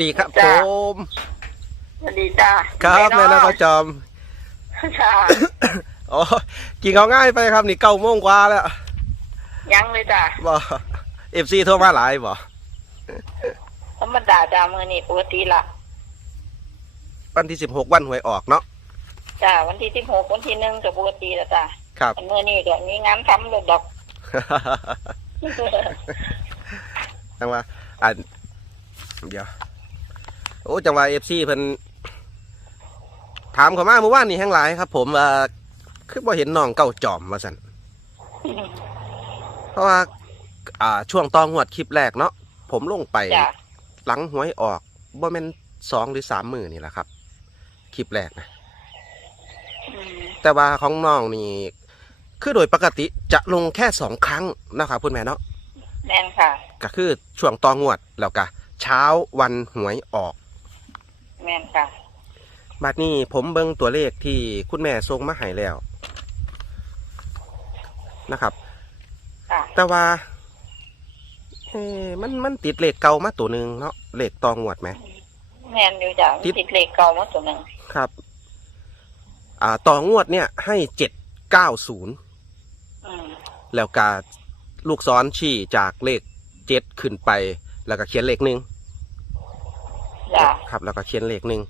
ดีครับผจ้ะ ม สวัสดีจ้าครับแม่แม่เนาะนะก็จอมจ้าอ๋อกินเขาวง่ายไปครับนี่เก้าโมงกว่าแล้วยังเลยจ้าบ่เอฟซีโทรมาหลายบ่ธรรมดาจ้ามือนี่ปกติละวันที่สิบหกวันหวยออกเนาะจ้าวันที่สิบหกวันที่หนึ่งกับปกติละจ้าครับ มือนี่ก็มีงานทำเลยดอกจังว่าอันเดี๋ยว โอ้จังว่าเอฟซีเพิ่นถามเขามาเมื่อวานนี้แห้งหลายครับ ผมว่าคือบ่เห็นน้องเก้าจอมว่าซั่นเพราะว่า อ่า ช่วงตองวดคลิปแรกเนาะผมลงไป จ้าหลังหวยออกบ่แม่นสองหรือสามมือนี่แหละครับ คลิปแรกนะอืมแต่ว่าของน้องนี่ คือโดยปกติจะลงแค่สองครั้งนะครับคุณแม่เนาะ แม่นค่ะ ก็คือช่วงตองวดแล้วก็เช้าวันหวยออก แม่นค่ะ บัดนี้ผมเบิ่งตัวเลขที่คุณแม่ส่งมาให้แล้วนะครับ ค่ะ แต่ว่าเอ๊ะมันมันติดเลขเก่ามาตัวหนึ่งเนาะเลขตองวดไหม แม่นอยู่จ้าติด ติดเหล็กเก่ามาตัวหนึ่งครับ อ่าต่องวดเนี่ยให้เจ็ดเก้าศูนย์อืมแล้วก็ลูกศรชี้จากเลขเจ็ดขึ้นไป แล้วก็เขียนเลขหนึ่ง จ้าครับ แล้วก็เขียนเลขหนึ่ง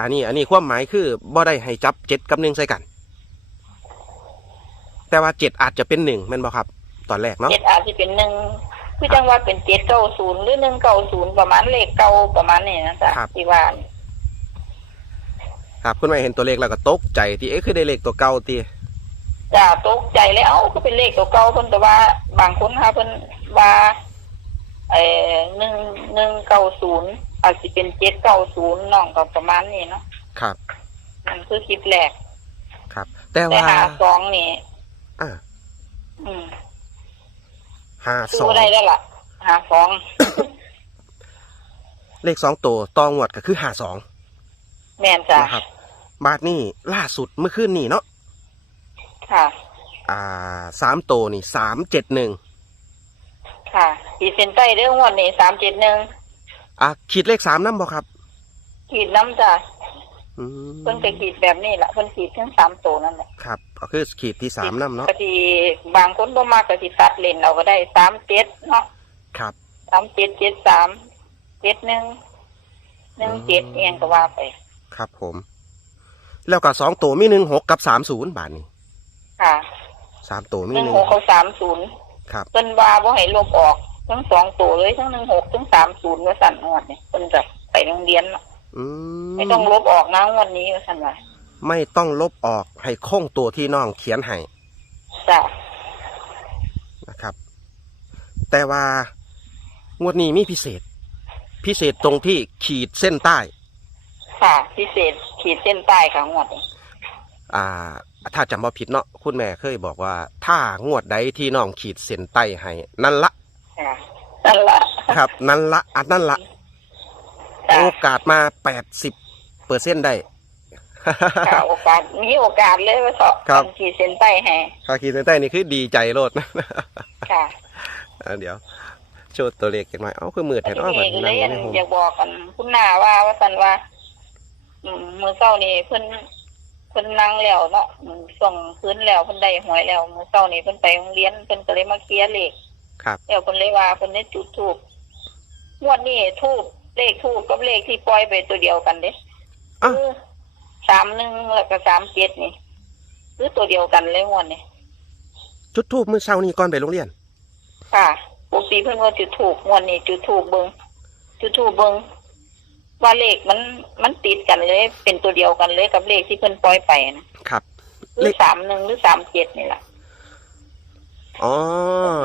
อันนี้ อันนี้ความหมายคือบ่ได้ให้จับเจ็ดกับหนึ่งใส่กัน แต่ว่าเจ็ดอาจจะเป็นหนึ่งแม่นบ่ครับ ตอนแรกเนาะเจ็ดอาจจะเป็นหนึ่งคือจังว่าเป็นเจ็ดเก้าศูนย์หรือหนึ่งเก้าศูนย์ประมาณเลขเก้าประมาณนี้นะจ้าที่ว่าครับคุณแม่เห็นตัวเลขแล้วก็ตกใจที่เอ๊ะคือได้เลขตัวเก่าตีจ้าตกใจแล้วเอ้าก็เป็นเลขเก่าๆเพิ่นแต่ว่าบางคนค่ะเพิ่นว่าเอ่อหนึ่งหนึ่งเก้าศูนย์ อาจจะเป็นเจ็ดเก้าศูนย์น้องก็ประมาณนี้เนาะครับ นั่นคือคลิปแรกครับ แต่แต่ว่าหาสองนี่อ่าอืมห้าคืสองอได้แล้วล่ะหาสองเลขสองตัวตองวดก็คือห้าสองแม่นจ้ะนะครับ บาทนี่ล่าสุดเมื่อคืนนี่เนาะค่ะ อ่าสามตัวนี่สามเจ็ดหนึ่งค่ะขีดเส้นใต้เรื่องวันนี้สามเจ็ดหนึ่ง อะขีดเลขสามน้ำบ่ครับ ขีดน้ำจ้ะอืมเพิ่นก็ขีดแบบนี้แหละเพิ่นขีดทั้งสามตัวนั่นแหละครับก็คือขีดที่สามน้ำเนาะกะทีบางคนบ่มากกะทีตัดเลนเราก็ได้สามเจ็ดเนาะครับ สามเจ็ดเจ็ดสามเจ็ดหนึ่งหนึ่งเจ็ดเองก็ว่าไป ครับผม แล้วก็สองตัวมีหนึ่งหกกับสามศูนย์บาทนี่ค่ะสามตัวมีหนึ่หงนึ่งหกกับสามศูนย์ครับ เพิ่นว่าบ่ให้ลบออก ทั้งสองตัวเลยทั้งหนึ่งหกทั้งสามศูนย์ว่าสั่นงวดเนี่ยเพิ่นจะไปโรงเรียนเนาะอืมไม่ต้องลบออกนะงวดนี้ว่าสั่นว่าไม่ต้องลบออกให้คงตัวที่น้องเขียนให้จ้ะนะครับ แต่ว่างวดนี้มีพิเศษ พิเศษตรงที่ขีดเส้นใต้ ค่ะ พิเศษขีดเส้นใต้ค่ะงวดนี้อ่า ถ้าจำบ่ผิดเนาะคุณแม่เคยบอกว่า ถ้างวดใดที่น้องขีดเส้นใต้ให้นั่นละ ค่ะนั่นละครับ นั่นละอันนั่นละจ้ะโอกาสมาแปดสิบเปอร์เซ็นได้ค่ะโอกาสมีโอกาสเลยว่าเถาะครับขีดเส้นใต้ให้ถ้าขีดเส้นใต้นี่คือดีใจโลดนะค่ะอ่าเดี๋ยวโชว์ตัวเลขกันหน่อยเอ้าคือมือทีแทนอ้อนี้แบบก็เลนั่ยงอันในห้องอยากบอกกันคุณหน้าว่าว่าสันว่าอืมมือเศร้านี่เพิ่นเพิ่นนั่งแล้วเนาะอืมส่งคืนแล้วเพิ่นได้หวยแล้วมือเศร้านี่เพิ่นไปโรงเรียนเพิ่นก็เลยมาเคลียร์เลข ครับแล้วเพิ่นเลยว่าเพิ่นได้จุดทูบงวดนี้ทูบเลขทูบกับเลขที่ปล่อยไปตัวเดียวกันเด้อะคือสามหนึ่งแล้วก็สามเจ็ดนี่คือตัวเดียวกันเลยงวดนี้จุดทูบมือเช้านี้ก่อนไปโรงเรียน ค่ะปกติเพิ่นว่าจุดถูกงวดนี้จุดถูกเบิงจุดถูกเบิงว่าเลขมันมันติดกันเลย เป็นตัวเดียวกันเลยกับเลขที่เพิ่นปล่อยไปนะครับ หรืเลอข สามหนึ่งหรือสามเจ็ดนี่แหละ อ๋อ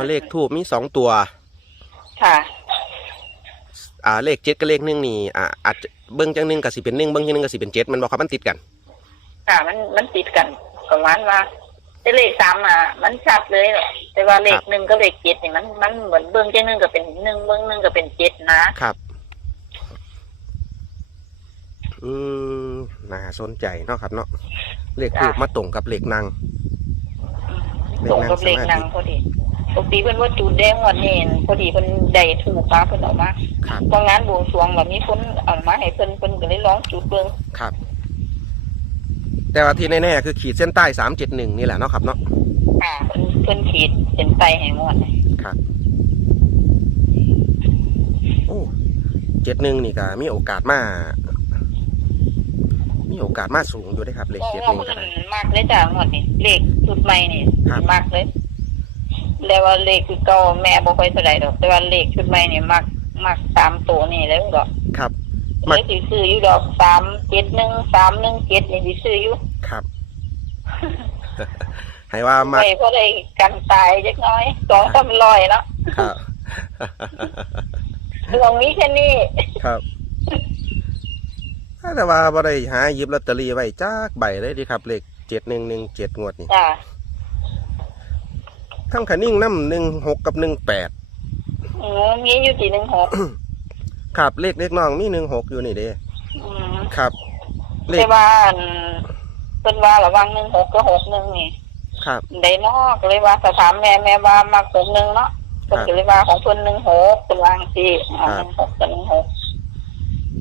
เลขทูบมีสองตัว ค่ะ อ่า เลขเจ็ดกับเลขหนึ่งนี่ อ่าอาจจะเบิ้งจังหนึ่งกับสิเป็นหนึ่งเบิ้งจังหนึ่งกับสิเป็นเจ็ดมันบอกครับมันติดกัน ค่ะ มันมันติดกันประมาณว่าแต่เลขสามอะ มันชัดเลยแหละแต่ว่าเลขหนึ่งกับเลขเจ็ดนี่มันมันเหมือนเบิ้งจังหนึ่งก็เป็นหนึ่งเบิ้งหนึ่งก็เป็นเจ็ดนะครับ อืมน่าสนใจเนาะครับเนาะเลขทูบมาตรงกับเลขนาง ตรงกับเลขนางพอดีปกติเพิ่นว่าจุดแดงวันนี้พอดีเพิ่นได้ถูกมาเพิ่นเออกมาครับพองานบวงสรวงแบบมีคนเอามาให้เพิ่นเพิ่นก็เลยร้องจุดเบิ่งครับ แต่ว่าที่แน่ๆคือขีดเส้นใต้สามเจ็ดหนึ่งนี่แหละเนาะครับเนาะค่ะเพิ่นเพิ่นขีดเส้นใต้ให้หมดครับโอ้เจ็ดหนึ่งนี่ก็มีโอกาสมามีโอกาสมาสูงอยู่ได้ครับ เลขก็เจ็ดหว่านึ่งเพิ่ก็ได้นมากเลยจ้ะหมดนี่เลข ชุดใหม่นี่ครับมากเลยแล้วว่าเลขคือเก่าแม่บ่ค่อยเท่าไหร่ดอกแต่ว่าเลขชุดใหม่นี่มักมักสามตัวนี่แล้วดอกครับเลมักขสิซื้ออยู่ดอกสามเจ็ดหนึ่งสามหนึ่งเจ็ดนี่สิซื้ออยู่ครับให้ว่ามาไม่เพราะได้กันตายเล็กน้อยสองสามร้อยเนาะครับดวงนี้แค่นี้ครับแต่ว่าบ่ได้หาหยิบลอตเตอรี่ไว้จักใบเลยดีครับเลข เจ็ดหนึ่งหนึ่งเจ็ดงวดนี่จ้ะทั้งขันนิ่งน้ำหนึ่งหกกับหนึ่งแปดอืมมีอยู่ที่หนึ่งหกครับเลขเล็กน้องมีหนึ่งหกอยู่นี่เด้อืมครับเลแต่ขว่าอันเป็นว่าระวังหนึ่งหกก็หกหนึ่งนี่ครับได้นอกเลยว่าสถามแม่แม่ว่ามาหกหนึ่งเนาะเพิ่นก็เลยว่าของเพิ่นหนึ่งหกเป็นวางสิเอาหนึ่งหกกับหนึ่งหก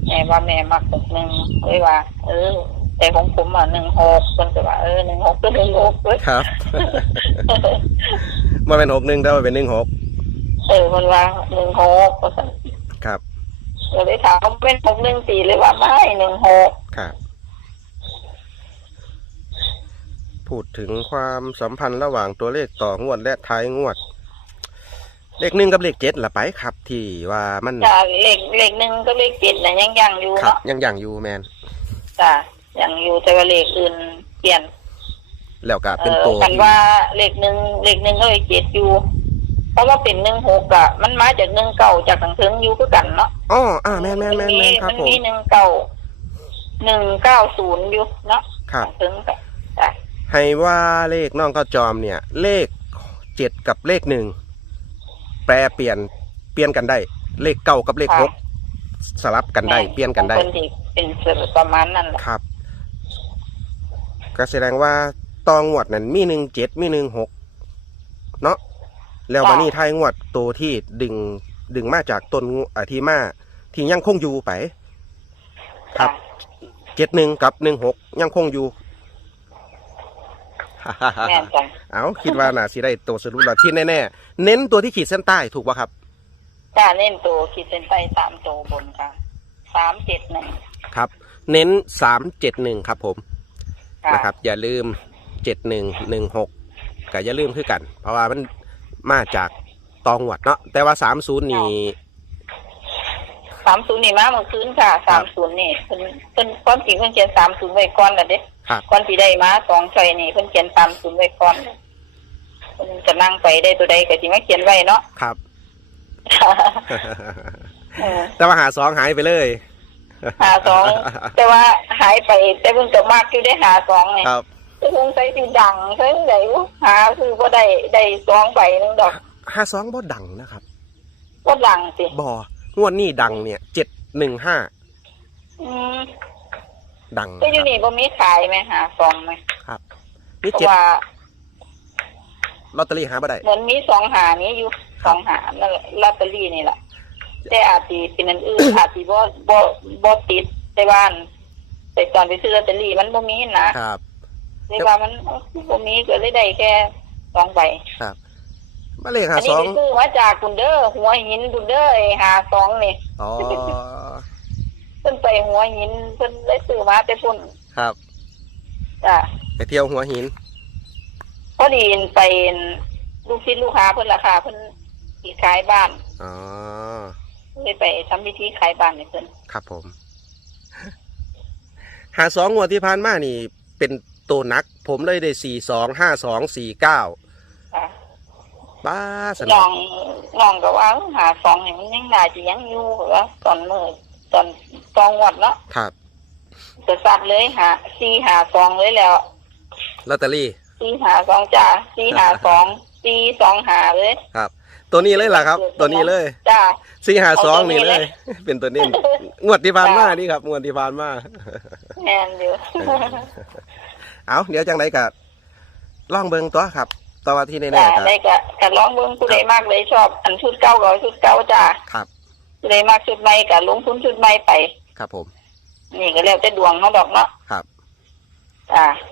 แม่ว่าแม่มาหกหนึ่งเลยว่า เออ แต่ของผมอะหนึ่งหกเพิ่นก็ว่าเออหนึ่งหกก็หนึ่งหกเว้ยครับมาเป็นหกหนึ่งแต่ว่าเป็นหนึ่งหกเออมันว่าหนึ่งหกก็สั่นครับก็เลยถามว่าเป็นหกหนึ่งสี่เลยว่าไม่หนึ่งหกครับพูดถึงความสัมพันธ์ระหว่างตัวเลขต่องวดและท้ายงวด เลขหนึ่งกับเลขเจ็ดละไปครับ ที่ว่ามันจ้ะเลขเลขหนึ่งก็เลขเจ็ดนะยังยังอยู่ครับเนาะยังอย่างอยู่แมนจ้ะ ยังอยู่แต่ว่าเลขอื่นเปลี่ยนแล้วก็เอเป็นอตัวกันที่ว่าเลขหนึ่งเลขหนึ่งก็เลขเจ็ดอยู่ เพราะว่าเป็นหนึ่งหกอะมันมาจากหนึ่งเก่าจากทางเทิงอยู่คือกันเนาะอ๋ออ่าแมนแมนแมนแมนครับมันผมมีหนึ่งเก่าหนึ่งเก้าศูนย์อยู่เนาะครับทางเทิงกันจ้ะให้ว่าเลขน้องข้าวจอมเนี่ย เลขเจ็ดกับเลขหนึ่งแปลเปลี่ยนเปลี่ยนกันได้ เลขเก้ากับเลขหกสลับกันได้เปลี่ยนกันได้คนที่เป็นประมาณนั้นแหละครับ ก็แสดงว่าตองงวดนั้นมีหนึ่งเจ็ดมีหนึ่งหกเนาะแล้ววันนี้ท้ายงวดตัวที่ดึงดึงมาจากต้นงูอ่าที่มาที่ยังคงอยู่ไป ครับเจ็ดหนึ่งกับหนึ่งหกยังคงอยู่แม่นจ้ะเอาคิดว่าน่าสิได้ตัวสรุปแล้วที่แน่ๆเน้นตัวที่ขีดเส้นใต้ถูกป่ะครับจ้าเล่นตัวขีดเส้นใต้สามตัวบนค่ะสามเจ็ดหนึ่งครับ เน้นสามเจ็ดหนึ่งครับผมค่ะ นะครับ อย่าลืมเจ็ดหนึ่งหนึ่งหกก็อย่าลืมคือกัน เพราะว่ามันมาจากตองหวัดเนาะแต่ว่าสามศูนย์นี่สามศูนย์นี่มาเมื่อคืนค่ะสามศูนย์นี่เพิ่นเพิ่นก้อนสีเพิ่นเขียนสามศูนย์ไว้ก่อนแล้วเด้ครับก่อนสีได้มาสองใจนี่เพิ่นเขียนสามศูนย์ไว้ก่อนเพิ่นจะนั่งไปได้ตัวใดก็สิมาเขียนไว้เนาะครับเออแต่ว่าหาสองหายไปเลย หาสองแต่ว่าหายไปแต่เพิ่นก็มากอยู่ได้หาสองนี่ครับแต่คงใส่สิดังเพิ่นได้บ่หาคือบ่ได้ได้สองใบหนึงดอกหาสองบ่ดังนะครับบ่ดังสิบองวดนี้ดังเนี่ยเจ็ดหนึ่งห้าอืมดังก็อยู่นี่บ่มีขายไหมหาสองไหมครับนี่เพราะเจ็ดว่าลอตเตอรี่หาบ่ได้เหมือนมีสองหานี้อยู่สองหานั่นแหละลอตเตอรี่นี่แหละ แต่อาจจะเป็นอันอื่น อาจจะบ่บ่บ่ติดแต่บ้านแต่ตอนไปซื้อลอตเตอรี่มันบ่มีนะครับแต่ว่ามันบ่มีก็เลยได้แค่สองใบครับมาเลขอัหานนี้สองไปซื้อมาจากคุณเด้อหัวหินคุณเด้อไอ้หาสองนี่อ๋อ เพิ่นไปหัวหินเพิ่นได้ซื้อมาแต่พุ่นครับจ้ะไปเที่ยวหัวหิน พอดีไปลูกศิษย์ลูกหาเพิ่นราคาเพิ่นสิขายบ้าน อ๋อ เลยไปทำพิธีขายบ้านให้เพิ่นครับผม หาสองงวดที่ผ่านมานี่ เป็นตัวนัก ผมเลยได้สี่สองห้าสองสี่เก้าค่ะบ้าสน้นุอกงน้องก็ว่าหาสองนี่มันยังน่าจะยังอยู่เหรอตอนเมื่อตอนตองวัดเนาะครับ จะสัตว์เลยหาสี่หาสองเลยแล้วลอตเตอรี่ สี่หาสองจ้าสี่หาสองสี่สองหาเลยครับ ตัวนี้เลยล่ะครับ ตัวนี้เลยจ้าสี่หาสองเอาตัวนี้นี่เลเลยยเป็นตัวนี้งวดที่ผ่านมาจ้ะนี่ครับงวดที่ผ่านมาแม่นอยู่เอาเดี๋ยวจังไรกะล่องเบิงตัวครับแต่ว่าที่แน่จ้าๆก็ได้ก็ก็ร้องเบิ่งผู้ใดมากเลยชอบ อันชุดเก่าก็เอาชุดเก่าจ้าครับผู้ใดมากชุดใหม่ก็ลงทุนชุดใหม่ไป ครับผม นี่ก็แล้วแต่ดวงเขาดอกเนาะครับจ้าอะ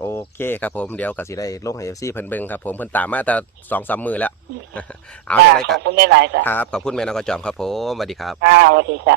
โอเคครับผมเดี๋ยวก็สิได้ลงให้ FC เพิ่นเบิ่งครับผมเพิ่นตามมาแต่สองสามมือแล้ว เอาจ้าจังไดขก็อบคุณได้หลายๆจ้าครับขอบคุณแม่นองกระจอมครับผมสวัสดีครับ ค่ะสวัสดีจ้า